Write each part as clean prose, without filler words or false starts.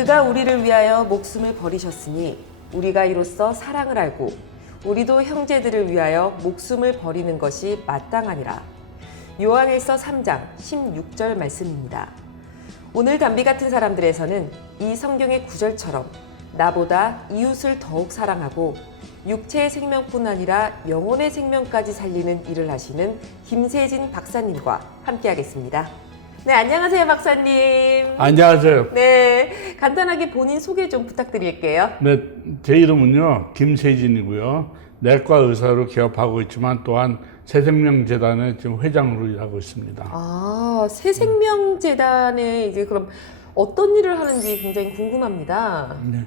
그가 우리를 위하여 목숨을 버리셨으니 우리가 이로써 사랑을 알고 우리도 형제들을 위하여 목숨을 버리는 것이 마땅하니라. 요한일서 3장 16절 말씀입니다. 오늘 담비 같은 사람들에서는 이 성경의 구절처럼 나보다 이웃을 더욱 사랑하고 육체의 생명뿐 아니라 영혼의 생명까지 살리는 일을 하시는 김세진 박사님과 함께하겠습니다. 네, 안녕하세요, 박사님. 안녕하세요. 네, 간단하게 본인 소개 좀 부탁드릴게요. 네, 제 이름은요, 김세진이고요. 내과 의사로 기업하고 있지만 또한 새생명재단의 지금 회장으로 일하고 있습니다. 아, 새생명재단에 이제 그럼 어떤 일을 하는지 굉장히 궁금합니다. 네,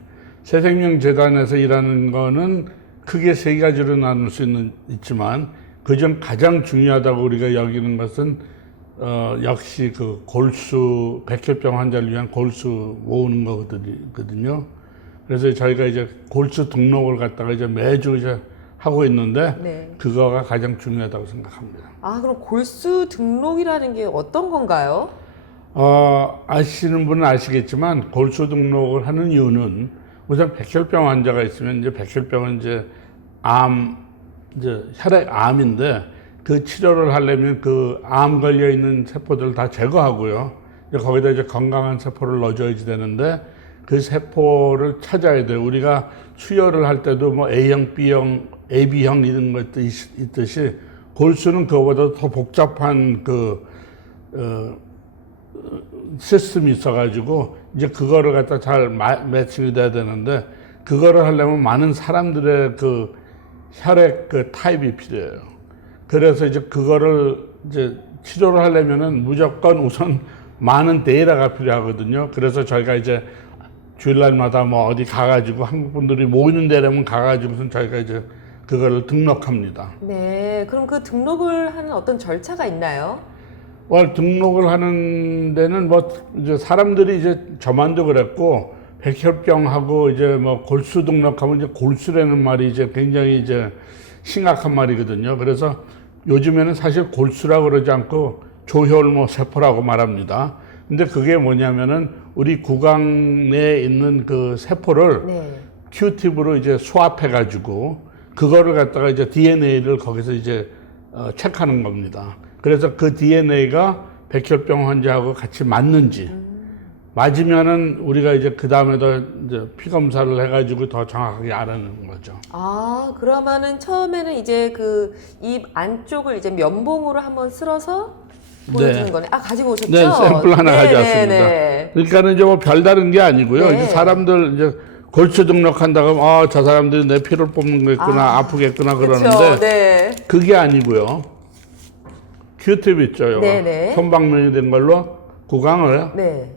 새생명재단에서 일하는 거는 크게 세 가지로 나눌 수 있지만 그중 가장 중요하다고 우리가 여기는 것은 역시 그 골수, 백혈병 환자를 위한 골수 모으는 거거든요. 그래서 저희가 이제 골수 등록을 갖다가 이제 매주 이제 하고 있는데 네. 그거가 가장 중요하다고 생각합니다. 아, 그럼 골수 등록이라는 게 어떤 건가요? 아시는 분은 아시겠지만 골수 등록을 하는 이유는 우선 백혈병 환자가 있으면 이제 백혈병은 이제 혈액암인데 그 치료를 하려면 그 암 걸려 있는 세포들을 다 제거하고요. 거기다 이제 건강한 세포를 넣어줘야지 되는데 그 세포를 찾아야 돼요. 우리가 수혈을 할 때도 뭐 A형, B형, AB형 이런 것도 있듯이 골수는 그거보다 더 복잡한 시스템이 있어가지고 이제 그거를 갖다 잘 매칭이 돼야 되는데 그거를 하려면 많은 사람들의 그 혈액 그 타입이 필요해요. 그래서 이제 그거를 이제 치료를 하려면은 무조건 우선 많은 데이터가 필요하거든요. 그래서 저희가 이제 주일날마다 뭐 어디 가가지고 한국 분들이 모이는 데라면 가가지고선 저희가 이제 그거를 등록합니다. 네, 그럼 그 등록을 하는 어떤 절차가 있나요? 등록을 하는 데는 뭐 이제 사람들이 이제 저만도 그랬고 백혈병하고 이제 뭐 골수 등록하면 이제 골수라는 말이 이제 굉장히 이제 심각한 말이거든요. 그래서 요즘에는 사실 골수라고 그러지 않고 조혈모 세포라고 말합니다. 근데 그게 뭐냐면은 우리 구강 내에 있는 그 세포를 네. 큐팁으로 이제 수합해가지고 그거를 갖다가 이제 DNA를 거기서 이제 체크하는 겁니다. 그래서 그 DNA가 백혈병 환자하고 같이 맞는지 맞으면은 우리가 이제 그 다음에도 이제 피 검사를 해가지고 더 정확하게 알아내는 거죠. 아, 그러면은 처음에는 이제 그 입 안쪽을 이제 면봉으로 한번 쓸어서 보여주는 네. 거네. 아, 가지고 오셨죠? 네, 샘플 하나 가져왔습니다. 네. 그러니까는 이제 뭐 별다른 게 아니고요. 네. 이제 사람들 이제 골수 등록한다고 하면 저 사람들이 내 피를 뽑는 거겠구나, 아프겠구나 그러는데 그쵸, 네. 그게 아니고요. 큐팁 있죠, 네네. 손방면이 된 걸로 구강을 네.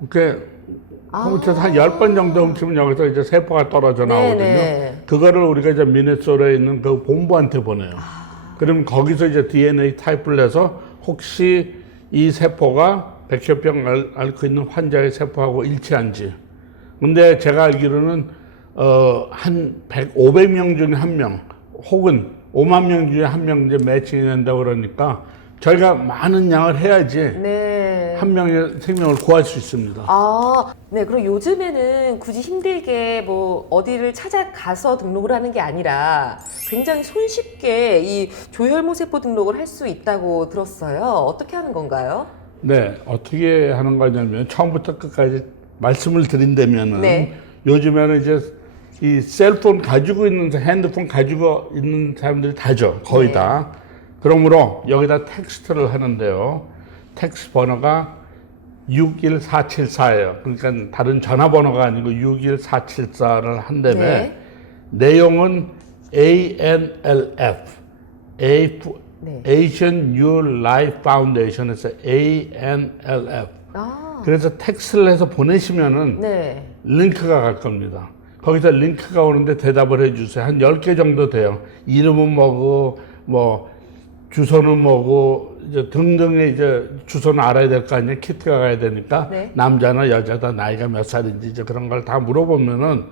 이렇게 훔쳐서 한 10번 정도 훔치면 여기서 이제 세포가 떨어져 나오거든요. 네네. 그거를 우리가 이제 미네소타에 있는 그 본부한테 보내요. 그럼 거기서 이제 DNA 타입을 내서 혹시 이 세포가 백혈병 앓고 있는 환자의 세포하고 일치한지. 근데 제가 알기로는 한 500명 중에 한 명 혹은 5만 명 중에 한 명 이제 매칭이 된다고 그러니까 저희가 많은 양을 해야지 네. 한 명의 생명을 구할 수 있습니다. 아, 네. 그럼 요즘에는 굳이 힘들게 뭐 어디를 찾아가서 등록을 하는 게 아니라 굉장히 손쉽게 이 조혈모세포 등록을 할 수 있다고 들었어요. 어떻게 하는 건가요? 네, 어떻게 하는 거냐면 처음부터 끝까지 말씀을 드린다면은 네. 요즘에는 이제 이 셀폰 가지고 있는 핸드폰 가지고 있는 사람들이 다죠. 거의 네. 다. 그러므로 여기다 텍스트를 하는데요. 텍스트 번호가 61474예요. 그러니까 다른 전화번호가 아니고 61474를 한 다음에 네. 내용은 ANLF, 네. Asian New Life Foundation에서 ANLF. 아, 그래서 텍스트를 해서 보내시면은 네. 링크가 갈 겁니다. 거기서 링크가 오는데 대답을 해주세요. 한 10개 정도 돼요. 이름은 뭐고, 뭐, 주소는 뭐고, 이제 등등의 이제 주소는 알아야 될 거 아니에요. 키트가 가야 되니까. 네. 남자나 여자다, 나이가 몇 살인지 이제 그런 걸 다 물어보면은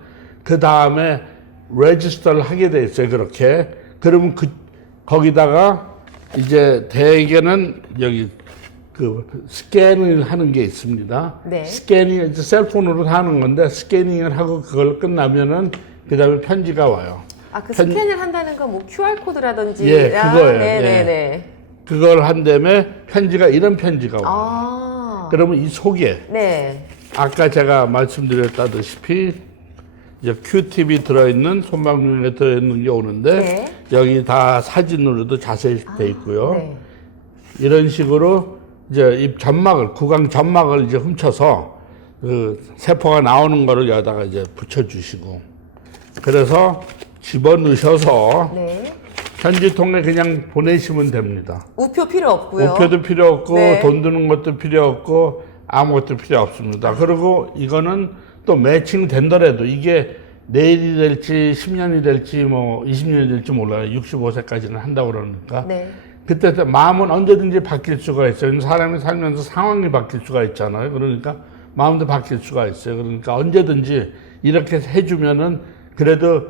그 다음에 레지스터를 하게 돼 있어요. 그렇게. 그러면 거기다가 이제 대개는 여기 그 스캔을 하는 게 있습니다. 네. 스캐닝 이제 셀폰으로 하는 건데 스캐닝을 하고 그걸 끝나면은 그다음에 편지가 와요. 아, 그 스캔을 한다는 건 뭐 QR 코드라든지. 예, 그거예요. 네네네. 그걸 한 다음에 편지가 이런 편지가 와요. 아. 그러면 이 속에 네. 아까 제가 말씀드렸다시피 이제 큐팁이 들어있는 손방망이가 들어있는 게 오는데 네. 여기 다 사진으로도 자세히 돼 있고요. 네. 이런 식으로 이제 이 점막을 구강 점막을 이제 훔쳐서 그 세포가 나오는 거를 여기다가 이제 붙여주시고 그래서 집어넣으셔서 네. 편지통에 그냥 보내시면 됩니다. 우표 필요 없고요. 우표도 필요 없고 네. 돈 드는 것도 필요 없고 아무것도 필요 없습니다. 그리고 이거는 또 매칭 된더라도 이게 내일이 될지 10년이 될지 뭐 20년이 될지 몰라요. 65세까지는 한다고 그러니까. 네. 그때 마음은 언제든지 바뀔 수가 있어요. 사람이 살면서 상황이 바뀔 수가 있잖아요. 그러니까 마음도 바뀔 수가 있어요. 그러니까 언제든지 이렇게 해주면은 그래도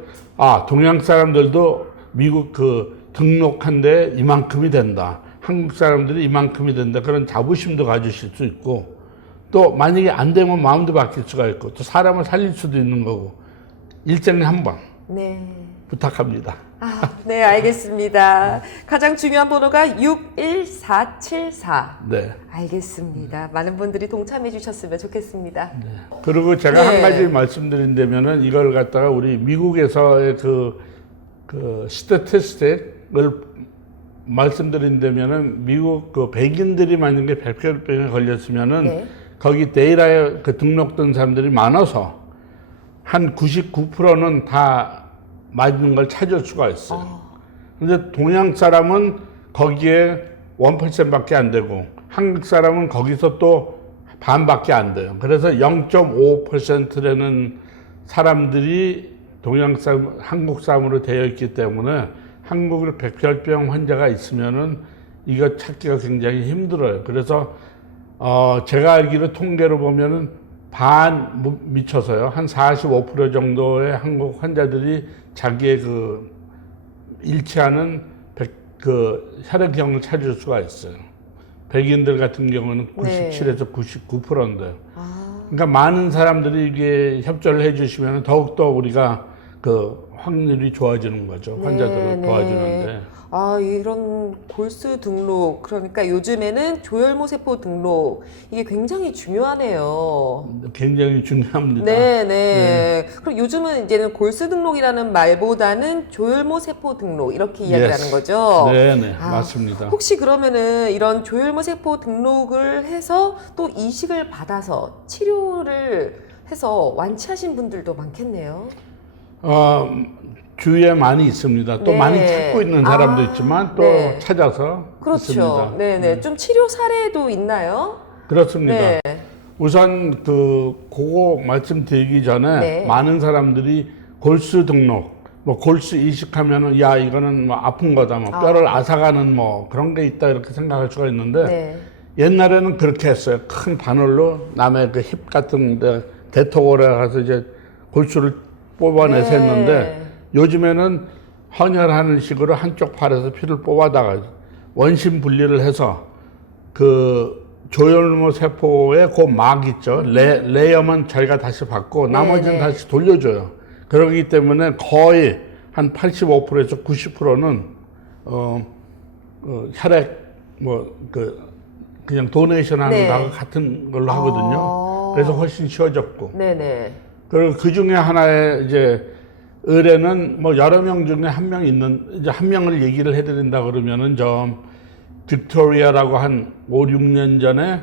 동양 사람들도 미국 그 등록한데 이만큼이 된다. 한국 사람들이 이만큼이 된다. 그런 자부심도 가지실 수 있고 또 만약에 안 되면 마음도 바뀔 수가 있고 또 사람을 살릴 수도 있는 거고 일생에 한 번 네. 부탁합니다. 네, 알겠습니다. 가장 중요한 번호가 61474. 네. 알겠습니다. 많은 분들이 동참해 주셨으면 좋겠습니다. 그리고 제가 네. 한 가지 말씀드린다면은 이걸 갖다가 우리 미국에서의 그 스태티스틱을 말씀드린다면은 미국 그 백인들이 만약에 백혈병에 걸렸으면은 네. 거기 데이터에 그 등록된 사람들이 많아서 한 99%는 다 맞는 걸 찾을 수가 있어요. 근데 동양 사람은 거기에 1%밖에 안 되고 한국 사람은 거기서 또 반밖에 안 돼요. 그래서 0.5%라는 사람들이 동양 사람, 한국 사람으로 되어 있기 때문에 한국의 백혈병 환자가 있으면은 이거 찾기가 굉장히 힘들어요. 그래서 제가 알기로 통계로 보면은 반 미쳐서요. 한 45% 정도의 한국 환자들이 자기의 그 일치하는 그 혈액형을 찾을 수가 있어요. 백인들 같은 경우는 97에서 99%인데요. 그러니까 많은 사람들이 이게 협조를 해주시면 더욱더 우리가 그 확률이 좋아지는 거죠. 환자들을 도와주는데. 이런 골수 등록, 그러니까 요즘에는 조혈모 세포 등록, 이게 굉장히 중요하네요. 굉장히 중요합니다. 네. 그럼 요즘은 이제는 골수 등록이라는 말보다는 조혈모 세포 등록, 이렇게 이야기를 하는 거죠? 네네, 맞습니다. 혹시 그러면은 이런 조혈모 세포 등록을 해서 또 이식을 받아서 치료를 해서 완치하신 분들도 많겠네요. 주위에 많이 있습니다. 또 네. 많이 찾고 있는 사람도 있지만 또 네. 찾아서 그렇죠. 있습니다. 네네. 좀 치료 사례도 있나요? 그렇습니다. 네. 우선 그거 말씀드리기 전에 네. 많은 사람들이 골수 등록, 뭐 골수 이식하면은 야 이거는 뭐 아픈 거다, 뭐 뼈를 앗아가는 뭐 그런 게 있다 이렇게 생각할 수가 있는데 네. 옛날에는 그렇게 했어요. 큰 바늘로 남의 그 힙 같은데 대토골에 가서 이제 골수를 뽑아내서 네. 했는데 요즘에는 헌혈하는 식으로 한쪽 팔에서 피를 뽑아다가 원심 분리를 해서 그 조혈모 세포의 그 막 있죠. 레이어만 저희가 다시 받고 나머지는 다시 돌려줘요. 그러기 때문에 거의 한 85%에서 90%는 혈액 그냥 도네이션 하는 거하고 같은 걸로 하거든요. 그래서 훨씬 쉬워졌고. 네네. 그리고 그 중에 하나의 이제 의뢰는 뭐 여러 명 중에 한 명 이제 한 명을 얘기를 해드린다 그러면은 빅토리아라고 한 5, 6년 전에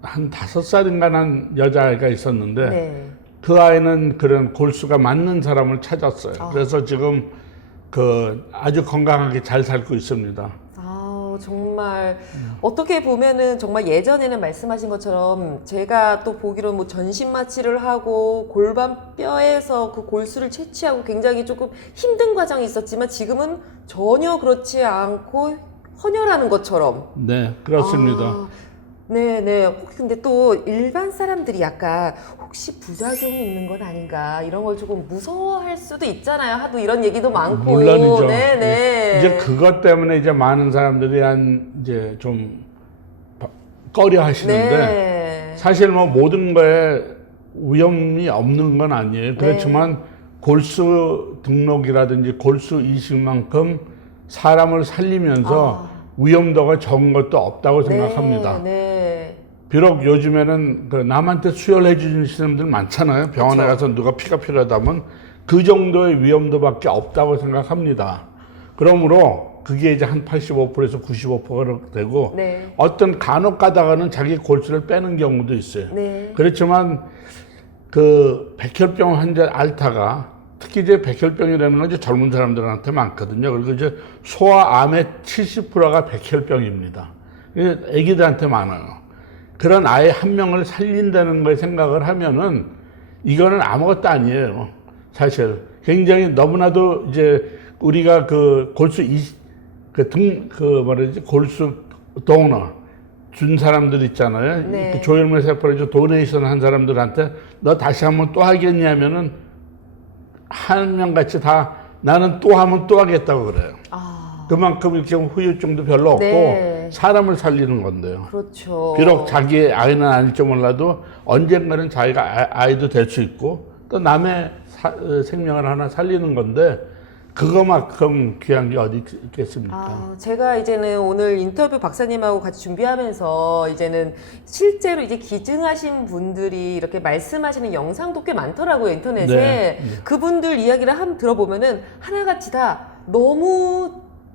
한 5살인가 난 여자아이가 있었는데 네. 그 아이는 그런 골수가 맞는 사람을 찾았어요. 그래서 지금 아주 건강하게 잘 살고 있습니다. 정말 어떻게 보면은 정말 예전에는 말씀하신 것처럼 제가 또 보기로 뭐 전신 마취를 하고 골반 뼈에서 그 골수를 채취하고 굉장히 조금 힘든 과정이 있었지만 지금은 전혀 그렇지 않고 헌혈하는 것처럼. 네, 그렇습니다. 네네. 근데 또 일반 사람들이 약간 혹시 부작용이 있는 건 아닌가 이런 걸 조금 무서워할 수도 있잖아요. 하도 이런 얘기도 많고. 물론이죠. 네네. 이제 그것 때문에 이제 많은 사람들이 이제 좀 꺼려 하시는데 네. 사실 뭐 모든 거에 위험이 없는 건 아니에요. 그렇지만 골수 등록이라든지 골수 이식만큼 사람을 살리면서 위험도가 적은 것도 없다고 생각합니다. 네. 비록 요즘에는 그 남한테 수혈해 주시는 분들 많잖아요. 병원에 가서 누가 피가 필요하다면 그 정도의 위험도밖에 없다고 생각합니다. 그러므로 그게 이제 한 85%에서 95%가 되고 네. 어떤 간혹 가다가는 자기 골수를 빼는 경우도 있어요. 네. 그렇지만 그 백혈병 환자 알타가 특히 이제 백혈병이라는 건 이제 젊은 사람들한테 많거든요. 그리고 이제 소아암의 70%가 백혈병입니다. 애기들한테 많아요. 그런 아이 한 명을 살린다는 걸 생각을 하면은 이거는 아무것도 아니에요. 사실 굉장히 너무나도 이제 우리가 그 골수 골수 도너 준 사람들 있잖아요. 네. 그 조혈물 세포를 도네이션 한 사람들한테 너 다시 한번 또 하겠냐면은 한 명 같이 다 나는 또 하면 또 하겠다고 그래요. 그만큼 이렇게 후유증도 별로 없고 네. 사람을 살리는 건데요. 그렇죠. 비록 자기의 아이는 아닐지 몰라도 언젠가는 자기가 아이도 될 수 있고 또 남의 생명을 하나 살리는 건데 그거만큼 귀한 게 어디 있겠습니까? 제가 이제는 오늘 인터뷰 박사님하고 같이 준비하면서 이제는 실제로 이제 기증하신 분들이 이렇게 말씀하시는 영상도 꽤 많더라고요, 인터넷에. 네. 그분들 이야기를 한번 들어보면은 하나같이 다 너무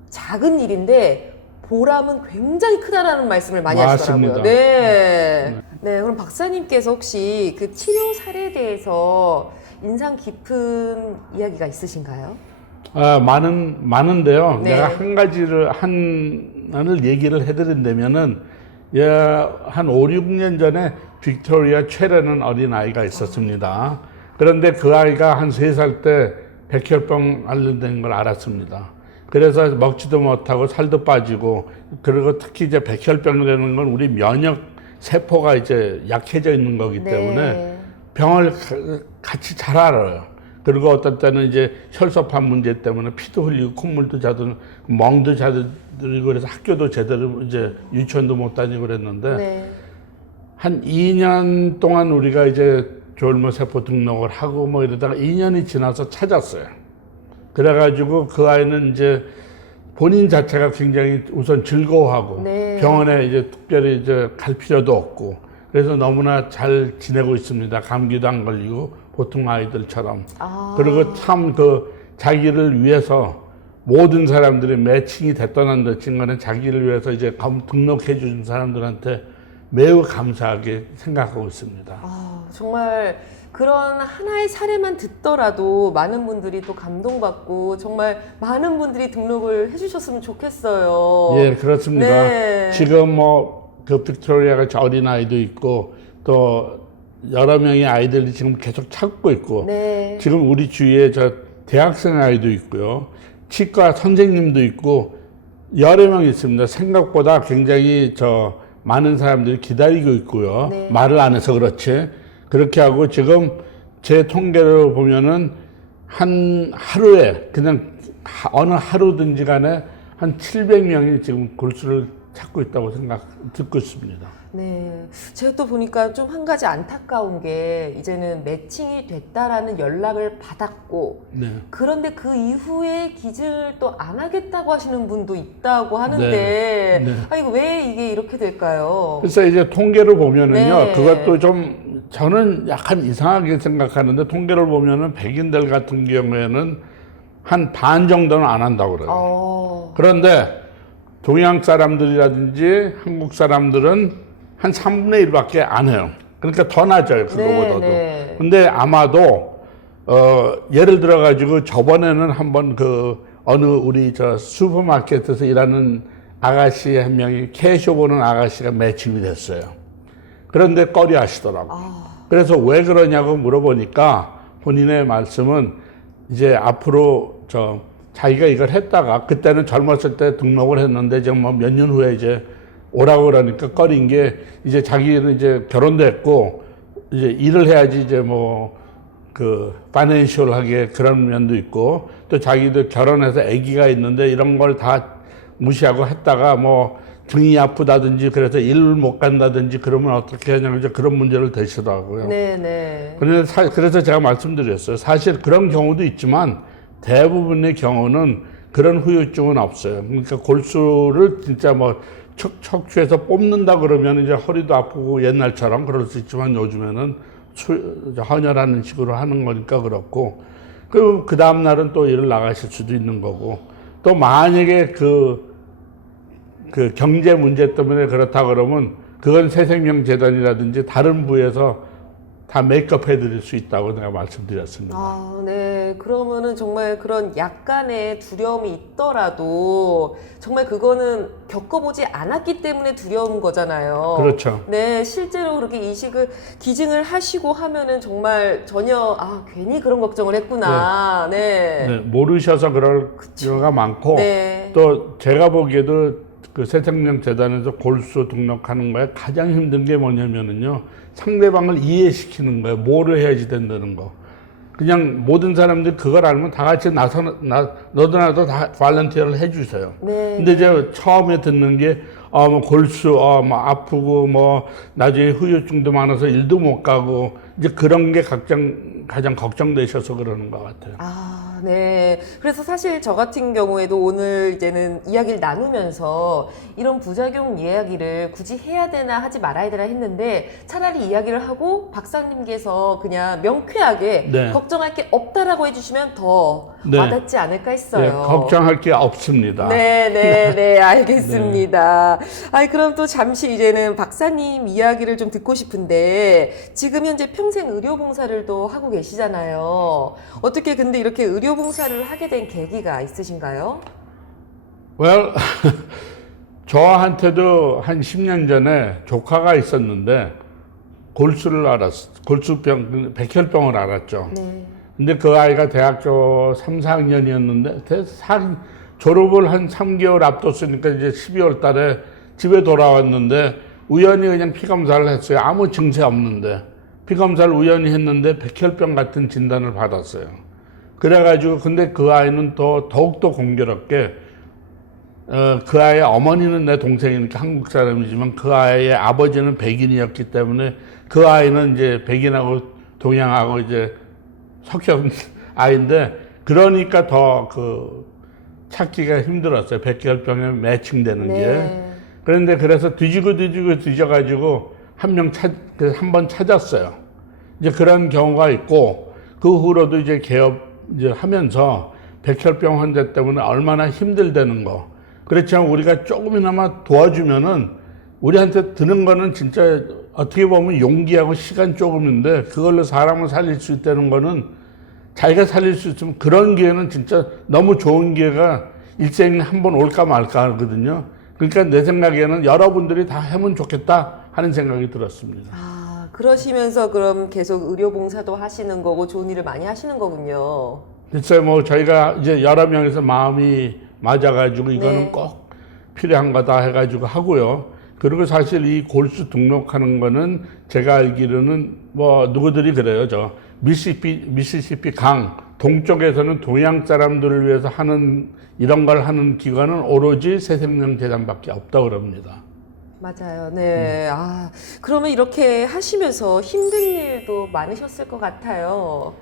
작은 일인데 보람은 굉장히 크다라는 말씀을 많이 하시더라고요. 맞습니다. 네, 그럼 박사님께서 혹시 그 치료 사례에 대해서 인상 깊은 이야기가 있으신가요? 많은데요. 네. 내가 한 가지를 하나를 얘기를 해드린다면은 한 5, 6년 전에 빅토리아 최라는 어린 아이가 있었습니다. 그런데 그 아이가 한 3살 때 백혈병 관련된 걸 알았습니다. 그래서 먹지도 못하고 살도 빠지고 그리고 특히 이제 백혈병이라는 건 우리 면역 세포가 이제 약해져 있는 거기 때문에 병을 같이 잘 알아요. 그리고 어떤 때는 이제 혈소판 문제 때문에 피도 흘리고 콧물도 자도 멍도 자들고 그래서 학교도 제대로 이제 유치원도 못 다니고 그랬는데 한 2년 동안 우리가 이제 조혈모 세포 등록을 하고 뭐 이러다가 2년이 지나서 찾았어요. 그래가지고 그 아이는 이제 본인 자체가 굉장히 우선 즐거워하고 병원에 이제 특별히 이제 갈 필요도 없고 그래서 너무나 잘 지내고 있습니다. 감기도 안 걸리고 보통 아이들처럼. 그리고 참 그 자기를 위해서 모든 사람들이 매칭이 됐던 안 됐든 간에 자기를 위해서 이제 등록해 준 사람들한테 매우 감사하게 생각하고 있습니다. 정말 그런 하나의 사례만 듣더라도 많은 분들이 또 감동받고 정말 많은 분들이 등록을 해주셨으면 좋겠어요. 예, 그렇습니다. 네. 지금 뭐 그 빅토리아 같이 어린 아이도 있고 또 여러 명의 아이들이 지금 계속 찾고 있고 지금 우리 주위에 저 대학생 아이도 있고요. 치과 선생님도 있고 여러 명 있습니다. 생각보다 굉장히 많은 사람들이 기다리고 있고요. 말을 안 해서 그렇지. 그렇게 하고 지금 제 통계를 보면은 한 하루에 그냥 어느 하루든지 간에 한 700명이 지금 골수를 찾고 있다고 듣고 있습니다. 네. 제가 또 보니까 좀 한 가지 안타까운 게 이제는 매칭이 됐다라는 연락을 받았고 그런데 그 이후에 기증을 또 안 하겠다고 하시는 분도 있다고 하는데 이거 왜 이게 이렇게 될까요? 그래서 이제 통계를 보면은요. 그것도 좀 저는 약간 이상하게 생각하는데 통계를 보면은 백인들 같은 경우에는 한 반 정도는 안 한다고 그래요. 그런데 동양 사람들이라든지 한국 사람들은 한 3분의 1밖에 안 해요. 그러니까 더 낮아요, 그거보다도. 근데 아마도, 예를 들어가지고 저번에는 한번 어느 우리 슈퍼마켓에서 일하는 아가씨 한 명이 캐쇼 보는 아가씨가 매칭이 됐어요. 그런데 꺼려 하시더라고요. 그래서 왜 그러냐고 물어보니까 본인의 말씀은 이제 앞으로 자기가 이걸 했다가 그때는 젊었을 때 등록을 했는데 지금 뭐 몇 년 후에 이제 오라고 그러니까 꺼린 게 이제 자기는 이제 결혼도 했고 이제 일을 해야지 이제 뭐 파이낸셜하게 그런 면도 있고 또 자기도 결혼해서 아기가 있는데 이런 걸 다 무시하고 했다가 뭐 등이 아프다든지 그래서 일을 못 간다든지 그러면 어떻게 하냐고 이제 그런 문제를 대시더라고요. 네네. 그래서 제가 말씀드렸어요. 사실 그런 경우도 있지만 대부분의 경우는 그런 후유증은 없어요. 그러니까 골수를 진짜 뭐 척추에서 뽑는다 그러면 이제 허리도 아프고 옛날처럼 그럴 수 있지만 요즘에는 헌혈하는 식으로 하는 거니까 그렇고 그 다음 날은 또 일을 나가실 수도 있는 거고 또 만약에 그 경제 문제 때문에 그렇다 그러면 그건 새생명재단이라든지 다른 부에서 다 메이크업 해드릴 수 있다고 내가 말씀드렸습니다. 아, 네. 그러면은 정말 그런 약간의 두려움이 있더라도 정말 그거는 겪어보지 않았기 때문에 두려운 거잖아요. 그렇죠. 네. 실제로 그렇게 이식을, 기증을 하시고 하면은 정말 전혀, 괜히 그런 걱정을 했구나. 네. 네, 모르셔서 그럴 경우가 많고 네. 또 제가 보기에도 그 새생명재단에서 골수 등록하는 거에 가장 힘든 게 뭐냐면은요 상대방을 이해시키는 거예요. 뭐를 해야지 된다는 거. 그냥 모든 사람들이 그걸 알면 다 같이 너도 나도 다 발런티어를 해주세요. 네. 근데 이제 처음에 듣는 게 뭐 골수, 뭐 아프고 뭐 나중에 후유증도 많아서 일도 못 가고 이제 그런 게 가장 걱정되셔서 그러는 것 같아요. 아, 네. 그래서 사실 저 같은 경우에도 오늘 이제는 이야기를 나누면서 이런 부작용 이야기를 굳이 해야 되나 하지 말아야 되나 했는데 차라리 이야기를 하고 박사님께서 그냥 명쾌하게 네. 걱정할 게 없다라고 해주시면 더 네. 와닿지 않을까 했어요. 네, 걱정할 게 없습니다. 네, 네, 네, 알겠습니다. 아이, 그럼 또 잠시 이제는 박사님 이야기를 좀 듣고 싶은데, 지금 현재 평생 의료봉사를 또 하고 계시잖아요. 어떻게 근데 이렇게 의료봉사를 하게 된 계기가 있으신가요? Well, 저한테도 한 10년 전에 조카가 있었는데, 골수병, 백혈병을 알았죠. 네. 근데 그 아이가 대학교 3, 4학년이었는데 졸업을 한 3개월 앞뒀으니까 이제 12월 달에 집에 돌아왔는데 우연히 그냥 피검사를 했어요. 아무 증세 없는데 피검사를 우연히 했는데 백혈병 같은 진단을 받았어요. 그래가지고 근데 그 아이는 더욱더 공교롭게 그 아이의 어머니는 내 동생이니까 한국 사람이지만 그 아이의 아버지는 백인이었기 때문에 그 아이는 이제 백인하고 동양하고 이제 석형 아이인데 그러니까 더 찾기가 힘들었어요. 백혈병에 매칭되는 게. 그런데 그래서 뒤져가지고 한 번 찾았어요. 이제 그런 경우가 있고 그 후로도 이제 이제 하면서 백혈병 환자 때문에 얼마나 힘들다는 거. 그렇지만 우리가 조금이나마 도와주면은 우리한테 드는 거는 진짜 어떻게 보면 용기하고 시간 조금인데 그걸로 사람을 살릴 수 있다는 거는 자기가 살릴 수 있으면 그런 기회는 진짜 너무 좋은 기회가 일생에 한 번 올까 말까 하거든요. 그러니까 내 생각에는 여러분들이 다 하면 좋겠다 하는 생각이 들었습니다. 아, 그러시면서 그럼 계속 의료봉사도 하시는 거고 좋은 일을 많이 하시는 거군요. 글쎄 뭐 저희가 이제 여러 명에서 마음이 맞아가지고 이거는 꼭 필요한 거다 해가지고 하고요. 그리고 사실 이 골수 등록하는 거는 제가 알기로는 뭐 누구들이 그래요. 미시시피 강 동쪽에서는 동양 사람들을 위해서 하는 이런 걸 하는 기관은 오로지 새생명재단밖에 없다고 그럽니다. 맞아요. 네. 그러면 이렇게 하시면서 힘든 일도 많으셨을 것 같아요.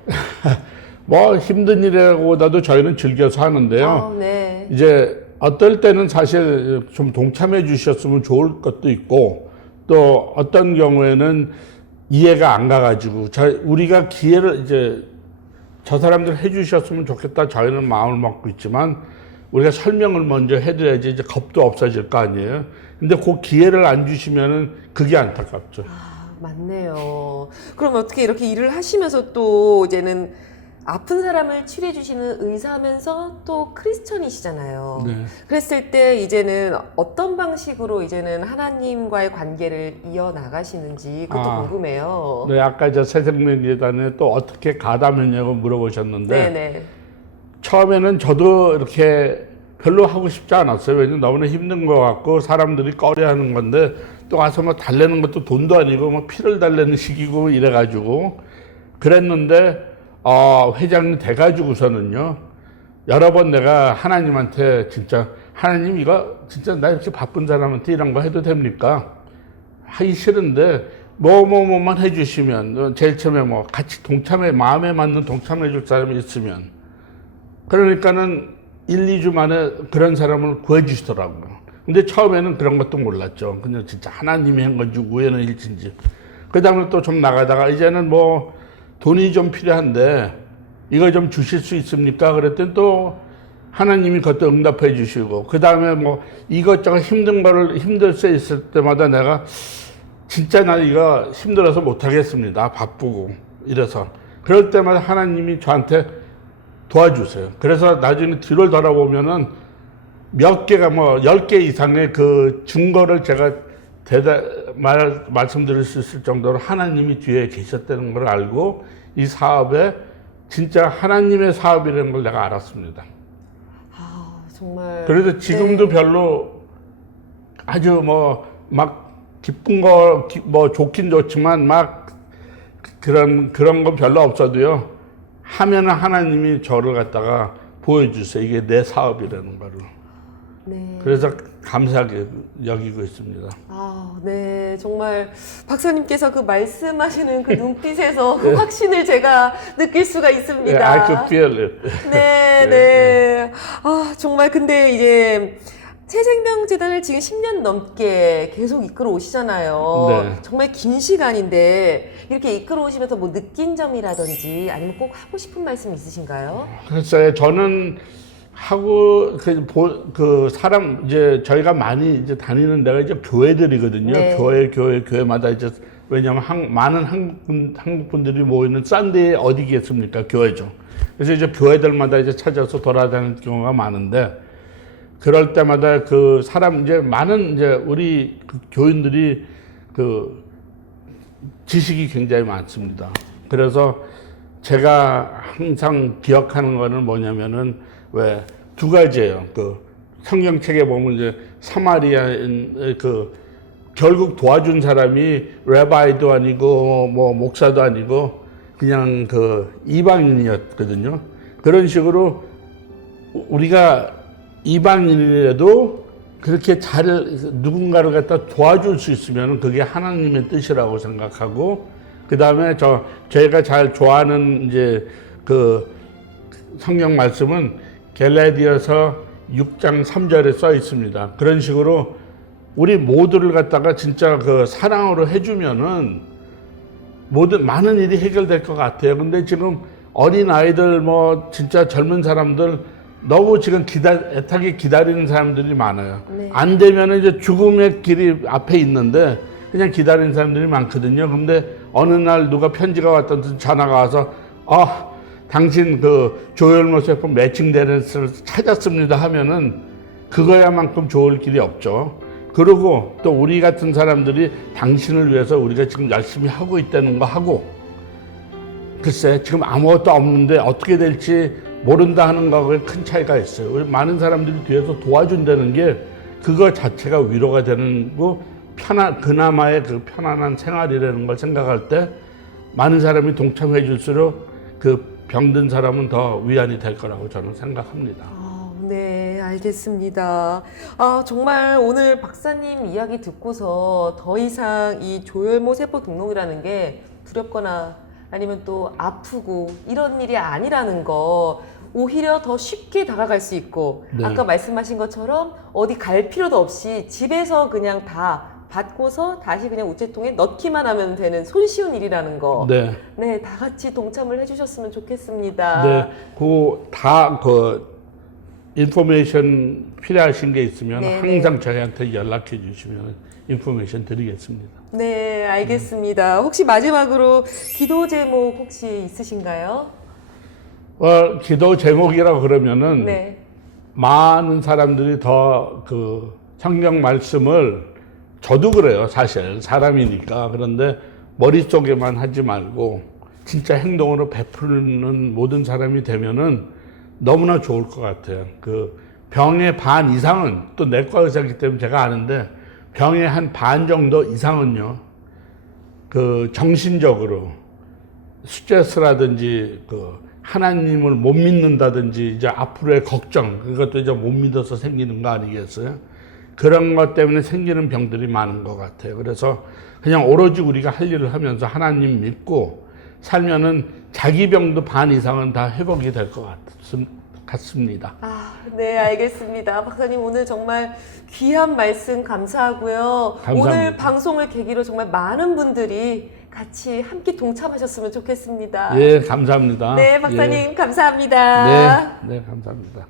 뭐 힘든 일이라고보다도 저희는 즐겨서 하는데요. 네. 이제 어떨 때는 사실 좀 동참해 주셨으면 좋을 것도 있고 또 어떤 경우에는 이해가 안 가가지고 우리가 기회를 이제 저 사람들 해주셨으면 좋겠다 저희는 마음을 먹고 있지만 우리가 설명을 먼저 해드려야지 이제 겁도 없어질 거 아니에요. 근데 그 기회를 안 주시면은 그게 안타깝죠. 맞네요. 그럼 어떻게 이렇게 일을 하시면서 또 이제는 아픈 사람을 치료해 주시는 의사면서 또 크리스천이시잖아요. 네. 그랬을 때 이제는 어떤 방식으로 이제는 하나님과의 관계를 이어나가시는지 그것도 궁금해요. 네, 아까 새생명재단에 또 어떻게 가담했냐고 물어보셨는데 네네. 처음에는 저도 이렇게 별로 하고 싶지 않았어요. 왜냐면 너무나 힘든 것 같고 사람들이 꺼려하는 건데 또 와서 뭐 달래는 것도 돈도 아니고 뭐 피를 달래는 시기고 이래가지고 그랬는데 회장이 돼가지고서는요 여러 번 내가 하나님한테 진짜 하나님 이거 진짜 나 이렇게 바쁜 사람한테 이런 거 해도 됩니까? 하기 싫은데 뭐만 해주시면 제일 처음에 뭐 같이 동참해 마음에 맞는 동참해 줄 사람이 있으면 그러니까는 1, 2주 만에 그런 사람을 구해주시더라고요. 근데 처음에는 그런 것도 몰랐죠. 그냥 진짜 하나님이 한 건지 우연의 일치인지. 그 다음에 또 좀 나가다가 이제는 뭐 돈이 좀 필요한데 이거 좀 주실 수 있습니까? 그랬더니 또 하나님이 그것도 응답해 주시고 그 다음에 뭐 이것저것 힘들 수 있을 때마다 내가 진짜 나 이거 힘들어서 못하겠습니다. 바쁘고 이래서 그럴 때마다 하나님이 저한테 도와주세요. 그래서 나중에 뒤를 돌아보면은 몇 개가 뭐 10개 이상의 그 증거를 제가 말씀드릴 수 있을 정도로 하나님이 뒤에 계셨다는 걸 알고 이 사업에 진짜 하나님의 사업이라는 걸 내가 알았습니다. 아, 정말. 그래서 지금도 네. 별로 아주 뭐 막 기쁜 거 뭐 좋긴 좋지만 막 그런 건 별로 없어도요. 하면은 하나님이 저를 갖다가 보여주세요. 이게 내 사업이라는 거를. 네. 그래서 감사하게 여기고 있습니다. 아, 네. 정말 박사님께서 그 말씀하시는 그 눈빛에서 그 확신을 제가 느낄 수가 있습니다. I could feel it. 네, 네. 아, 정말 근데 이제 새생명재단을 지금 10년 넘게 계속 이끌어 오시잖아요. 네. 정말 긴 시간인데 이렇게 이끌어 오시면서 뭐 느낀 점이라든지 아니면 꼭 하고 싶은 말씀 있으신가요? 글쎄요, 저는 하고 그 사람 이제 저희가 많이 이제 다니는 데가 이제 교회들이거든요. 네. 교회마다 이제 왜냐하면 많은 한국 분들이 모이는 싼데에 어디겠습니까? 교회죠. 그래서 이제 교회들마다 이제 찾아서 돌아다니는 경우가 많은데 그럴 때마다 그 사람 이제 많은 이제 우리 그 교인들이 그 지식이 굉장히 많습니다. 그래서 제가 항상 기억하는 거는 뭐냐면은 왜 두 가지예요. 그 성경책에 보면 이제 사마리아인 그 결국 도와준 사람이 레바이도 아니고 뭐 목사도 아니고 그냥 그 이방인이었거든요. 그런 식으로 우리가 이방인이라도 그렇게 잘 누군가를 갖다 도와줄 수 있으면 그게 하나님의 뜻이라고 생각하고 그 다음에 저희가 잘 좋아하는 이제 그 성경 말씀은 갈라디아서 6장 3절에 써 있습니다. 그런 식으로 우리 모두를 갖다가 진짜 그 사랑으로 해주면은 많은 일이 해결될 것 같아요. 근데 지금 어린 아이들 뭐 진짜 젊은 사람들 너무 지금 애타게 기다리는 사람들이 많아요. 네. 안 되면은 이제 죽음의 길이 앞에 있는데 그냥 기다리는 사람들이 많거든요. 근데 어느 날 누가 편지가 왔던 전화가 와서 당신 그 조혈모 세포 매칭되는 것을 찾았습니다 하면은 그거야만큼 좋을 길이 없죠. 그리고 또 우리 같은 사람들이 당신을 위해서 우리가 지금 열심히 하고 있다는 거 하고 글쎄 지금 아무것도 없는데 어떻게 될지 모른다 하는 거하고 큰 차이가 있어요. 우리 많은 사람들이 뒤에서 도와준다는 게 그거 자체가 위로가 되는 거 그나마의 그 편안한 생활이라는 걸 생각할 때 많은 사람이 동참해 줄수록 그 병든 사람은 더 위안이 될 거라고 저는 생각합니다. 네, 알겠습니다. 정말 오늘 박사님 이야기 듣고서 더 이상 이 조혈모 세포 등록이라는 게 두렵거나 아니면 또 아프고 이런 일이 아니라는 거 오히려 더 쉽게 다가갈 수 있고 네. 아까 말씀하신 것처럼 어디 갈 필요도 없이 집에서 그냥 다 받고서 다시 그냥 우체통에 넣기만 하면 되는 손쉬운 일이라는 거. 네. 네, 다 같이 동참을 해주셨으면 좋겠습니다. 네. 인포메이션 필요하신 게 있으면 네, 항상 저희한테 연락해 주시면 인포메이션 드리겠습니다. 네, 알겠습니다. 혹시 마지막으로 기도 제목 혹시 있으신가요? 기도 제목이라고 그러면은 네. 많은 사람들이 더 그 성경 말씀을 저도 그래요, 사실 사람이니까. 그런데 머릿속에만 하지 말고 진짜 행동으로 베푸는 모든 사람이 되면은 너무나 좋을 것 같아요. 그 병의 반 이상은 또 내과 의사이기 때문에 제가 아는데 병의 한 반 정도 이상은요. 그 정신적으로 스트레스라든지 그 하나님을 못 믿는다든지 이제 앞으로의 걱정, 그것도 이제 못 믿어서 생기는 거 아니겠어요? 그런 것 때문에 생기는 병들이 많은 것 같아요. 그래서 그냥 오로지 우리가 할 일을 하면서 하나님 믿고 살면은 자기 병도 반 이상은 다 회복이 될 것 같습니다. 네, 알겠습니다. 박사님 오늘 정말 귀한 말씀 감사하고요. 감사합니다. 오늘 방송을 계기로 정말 많은 분들이 같이 함께 동참하셨으면 좋겠습니다. 예, 감사합니다. 네, 박사님 예. 감사합니다. 네, 감사합니다.